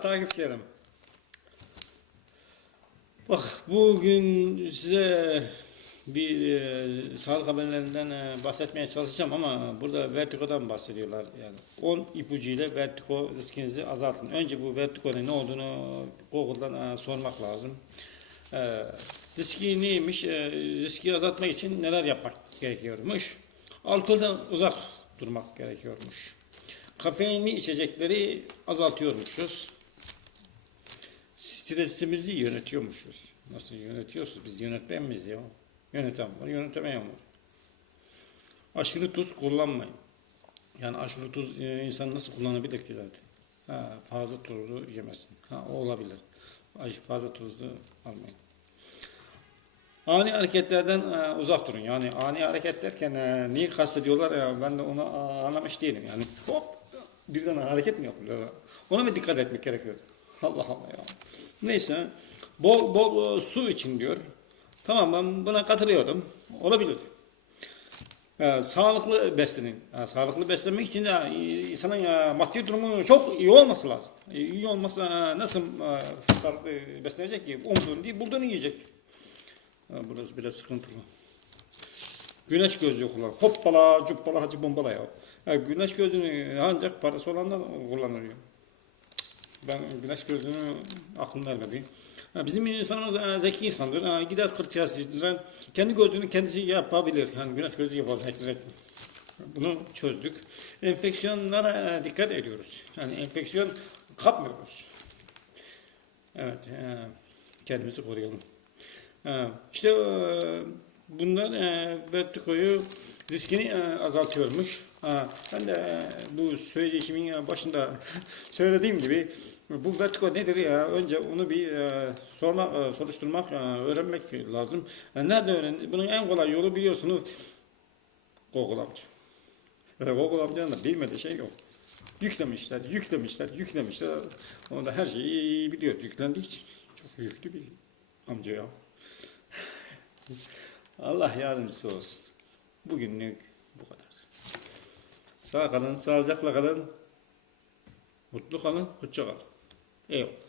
takipçilerim. Bak bugün size bir e, sağlık haberlerinden e, bahsetmeye çalışacağım ama burada vertigodan bahsediyorlar. Yani 10 ipucu ile vertigo riskinizi azaltın. Önce bu vertigonun ne olduğunu Google'dan e, sormak lazım. E, riski neymiş? E, riski azaltmak için neler yapmak gerekiyormuş? Alkolden uzak durmak gerekiyormuş. Kafeinli içecekleri azaltıyormuşuz. Stresimizi yönetiyormuşuz. Nasıl yönetiyoruz? Biz yönetmen miyiz ya? Yöneten var, yönetemeyen var. Aşırı tuz kullanmayın. Yani aşırı tuz e, insan nasıl kullanabilir ki zaten? Ha, fazla tuzlu yemesin. Ha, o olabilir. Fazla tuzlu almayın. Ani hareketlerden e, uzak durun. Yani ani hareket derken e, neyi kastediyorlar ya ben de onu e, anlamış değilim. Yani hop birden hareket mi yapılıyor? Ona mı dikkat etmek gerekiyor? Allah Allah ya. Neyse bol bol e, su için diyor. Tamam ben buna katılıyorum. Olabilir. E, sağlıklı beslenin. E, sağlıklı beslenmek için de e, insanın e, maddi durumu çok iyi olması lazım. E, iyi olmasa e, nasıl e, sağlıklı beslenecek ki? Umduğunu değil bulduğunu yiyecek. Ha, burası biraz sıkıntılı. Güneş gözlüğü kullan. Hoppala, cuppala, hacı bombala ya. ya. Güneş gözlüğünü ancak parası olanlar kullanıyor. Ben güneş gözlüğünü aklım ermedi. Bizim insanımız e, zeki insandır. Ha, gider kırtasiyeçiler kendi gözlüğünü kendisi yapabilir. Yani güneş gözlüğü yapabilir. Bunu çözdük. Enfeksiyonlara e, dikkat ediyoruz. Yani enfeksiyon kapmıyoruz. Evet, e, kendimizi koruyalım. Ha, İşte e, bunlar e, vertigoyu riskini e, azaltıyormuş. Ben de e, bu söyleşimin e, başında söylediğim gibi bu vertigo nedir ya? Önce onu bir e, sormak, e, soruşturmak, e, öğrenmek lazım. E, nerede öğrendi? Bunun en kolay yolu biliyorsunuz Google amca. E, Google amcanın da bilmediği şey yok. Yüklemişler, yüklemişler, yüklemişler. Onda her şeyi biliyor. Yüklendiği için çok yüklü bir amca ya. Allah yardımcısı olsun. Bugünlük bu kadar. Sağ kalın, sağlıcakla kalın. Mutlu kalın, hoşça kalın. eu.